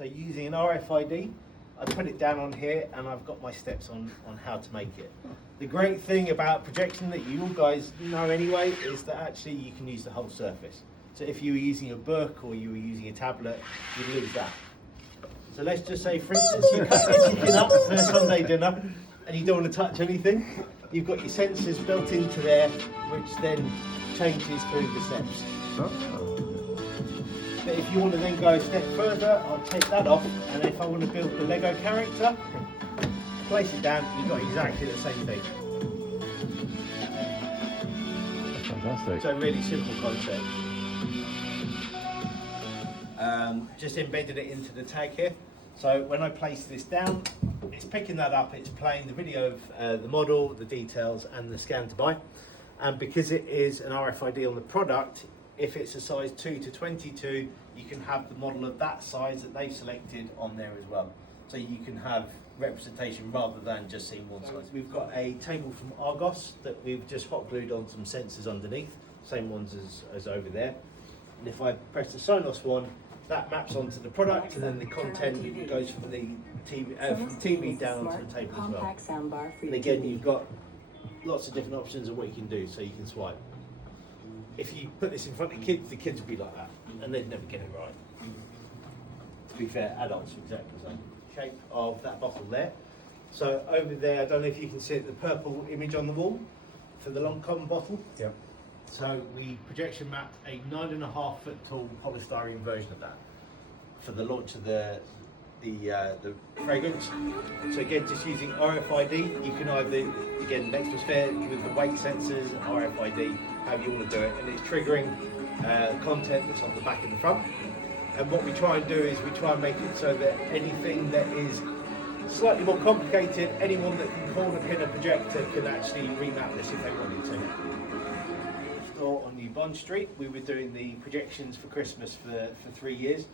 So using an RFID, I put it down on here and I've got my steps on how to make it. The great thing about projection that you all guys know anyway is that actually you can use the whole surface. So if you were using a book or you were using a tablet, you'd lose that. So let's just say, for instance, you cut your chicken up for Sunday dinner and you don't want to touch anything. You've got your sensors built into there, which then changes through the steps. But if you want to then go a step further, I'll take that off, and if I want to build the Lego character, place it down, you've got exactly the same thing. That's fantastic. So really simple concept. Just embedded it into the tag here. So when I place this down, it's picking that up, it's playing the video of the model, the details and the scan to buy. And because it is an RFID on the product, if it's a size 2 to 22, you can have the model of that size that they've selected on there as well. So you can have representation rather than just seeing one size. We've got a table from Argos that we've just hot glued on some sensors underneath, same ones as over there. And if I press the Sonos one, that maps onto the product, and then the content goes from the TV down onto the table as well. And again, you've got lots of different options of what you can do, so you can swipe. If you put this in front of the kids will be like that, and they'd never get it right. To be fair, adults are exactly the same. Shape of that bottle there. So over there, I don't know if you can see it, the purple image on the wall for the long con bottle. Yeah. So we projection mapped a 9.5 foot tall polystyrene version of that for the launch of the fragrance. So again, just using RFID, you can either, again, next was fair with the weight sensors, RFID, however you want to do it, and it's triggering content that's on the back and the front. And what we try and do is we try and make it so that anything that is slightly more complicated, anyone that can call a pin a projector can actually remap this if they wanted to. On New Bond Street, we were doing the projections for Christmas for 3 years.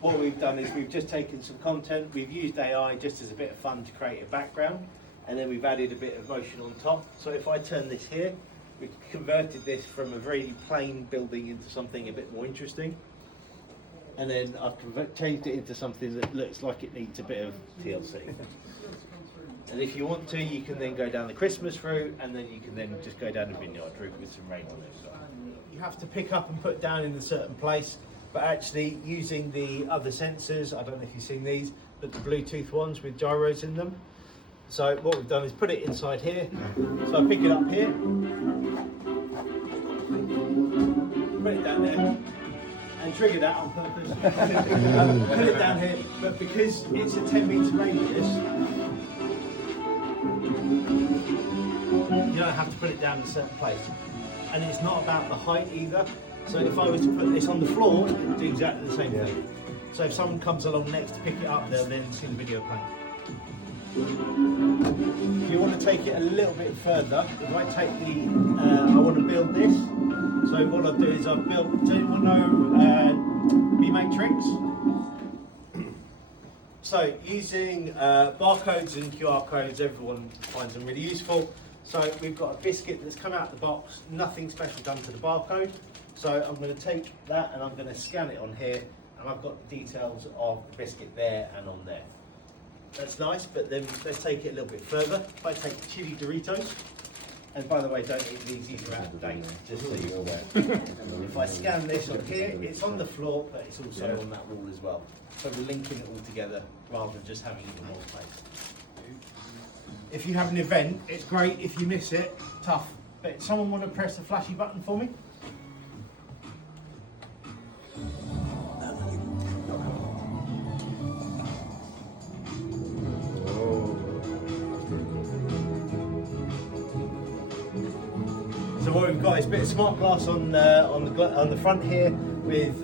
What we've done is we've just taken some content, we've used AI just as a bit of fun to create a background, and then we've added a bit of motion on top. So if I turn this here, we've converted this from a very plain building into something a bit more interesting, and then I've changed it into something that looks like it needs a bit of TLC. And if you want to, you can then go down the Christmas route, and then you can then just go down the vineyard route with some rain on it. You have to pick up and put down in a certain place, but actually using the other sensors, I don't know if you've seen these, but the Bluetooth ones with gyros in them. So what we've done is put it inside here. So I pick it up here, put it down there, and trigger that on purpose. Put it down here, but because it's a 10-meter radius, you don't have to put it down in a certain place. And it's not about the height either. So if I was to put this on the floor, it would do exactly the same thing. So if someone comes along next to pick it up, they'll then see the video playing. If you want to take it a little bit further, if I take I want to build this. So what I've done is I've built, do anyone know B-Matrix? So using barcodes and QR codes, everyone finds them really useful. So we've got a biscuit that's come out of the box, nothing special done to the barcode. So I'm going to take that and I'm going to scan it on here, and I've got the details of the biscuit there and on there. That's nice, but then let's take it a little bit further. If I take chili Doritos, and by the way, don't eat these are out of date, just so you're aware. If I scan this on here, it's on the floor, but it's also on that wall as well. So we're linking it all together rather than just having it in one place. If you have an event, it's great. If you miss it, tough. But someone want to press the flashy button for me? So what we've got is a bit of smart glass on the front here, with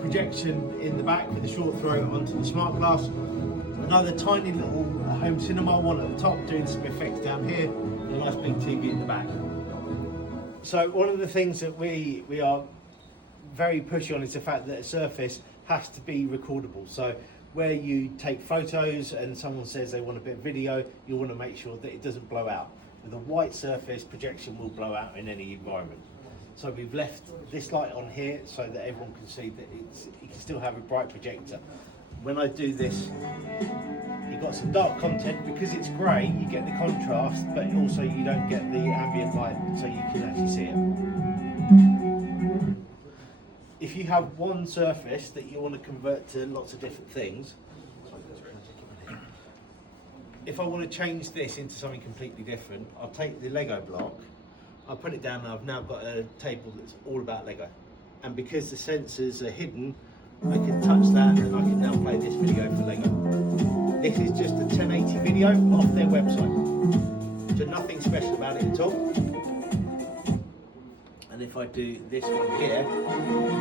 projection in the back with a short throw onto the smart glass. Another tiny little home cinema one at the top doing some effects down here, and a nice big TV in the back. So one of the things that we are very pushy on is the fact that a surface has to be recordable. So where you take photos and someone says they want a bit of video, you want to make sure that it doesn't blow out. With a white surface, projection will blow out in any environment. So we've left this light on here so that everyone can see that you can still have a bright projector. when I do this, you've got some dark content. Because it's grey, you get the contrast, but also you don't get the ambient light, so you can actually see it. If you have one surface that you want to convert to lots of different things, if I want to change this into something completely different, I'll take the Lego block, I'll put it down, and I've now got a table that's all about Lego. And because the sensors are hidden, I can touch that and I can now play this video for Lego. This is just a 1080 video off their website. So nothing special about it at all. And if I do this one here,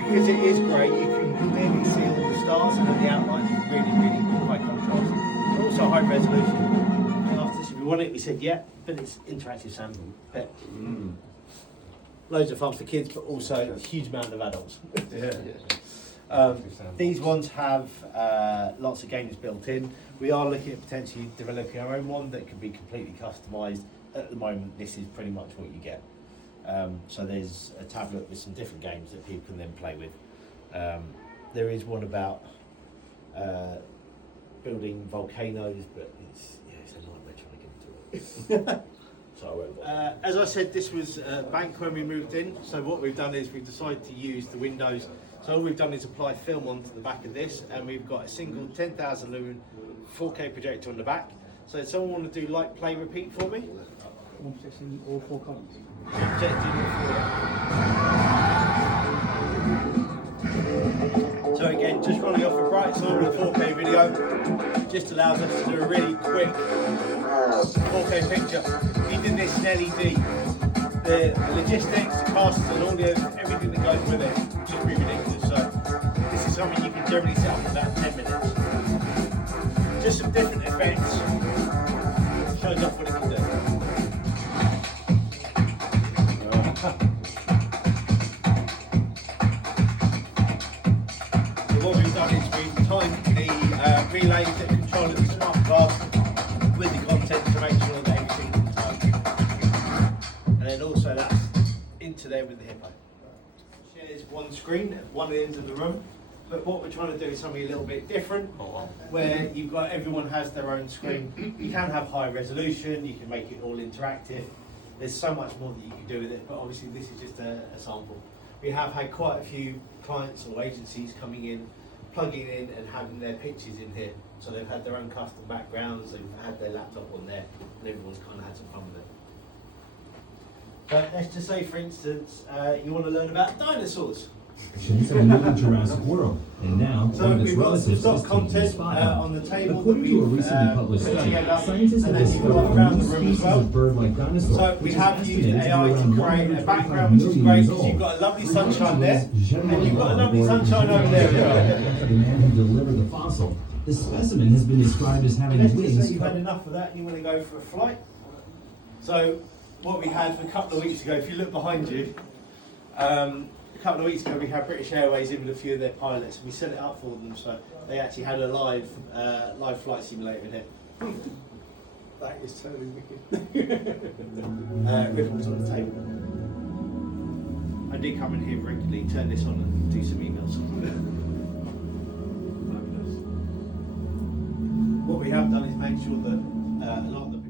because it is grey, you can clearly see all the stars and the outlines is really, really high contrast. It's also high resolution. And after this, if you want it, we said yeah, but it's interactive sound. Loads of fun for kids, but also a huge amount of adults. These ones have lots of games built in. We are looking at potentially developing our own one that can be completely customised. At the moment, this is pretty much what you get. So there's a tablet with some different games that people can then play with. There is one about building volcanoes, but it's a nightmare trying to get into it. So I won't bother. As I said, this was a bank when we moved in. So what we've done is we've decided to use the windows. So all we've done is apply film onto the back of this, and we've got a single 10,000 lumen 4K projector on the back. So if someone want to do like play repeat for me? One projection, all 4 colours. So again, just running off a bright side with a 4K video, just allows us to do a really quick 4K picture. We did this in LED. The logistics, the costs, and all everything that goes with it, just really ridiculous. So this is something you can generally set up in about 10 minutes. Just some different effects. Shows off what it can do. So what we've done is we've timed the relays that control the smart glass with the content to make sure that everything's in time. And then also that's into there with the hippo. Shares one screen at one end of the room, but what we're trying to do is something a little bit different, where you've got everyone has their own screen. You can have high resolution, you can make it all interactive. There's so much more that you can do with it, but obviously this is just a sample. We have had quite a few clients or agencies coming in, plugging in and having their pictures in here. So they've had their own custom backgrounds, they've had their laptop on there, and everyone's kind of had some fun with it. But let's just say, for instance, you want to learn about dinosaurs. Of a new Jurassic World, and now So one of its we've got relatives some is taking content its spotlight. on the table. According to a recently published study, together, scientists and have then you've got discovered around a the new room as species well. of bird-like dinosaur, So we which is have used estimated to be AI to around create a 135 background, which is million great years because you've old. got a lovely sunshine there, and you've got a lovely Or sunshine over there as well. After the man who delivered the fossil, the specimen has been described as having Let's just wings. say you've had enough of that and you want to go for a flight. So what we had a couple of weeks ago, if you look behind you, a couple of weeks ago we had British Airways in with a few of their pilots, and we set it up for them, so they actually had a live flight simulator in it. That is totally wicked. Ripples on the table. I did come in here regularly, turn this on and do some emails. What we have done is make sure that a lot of the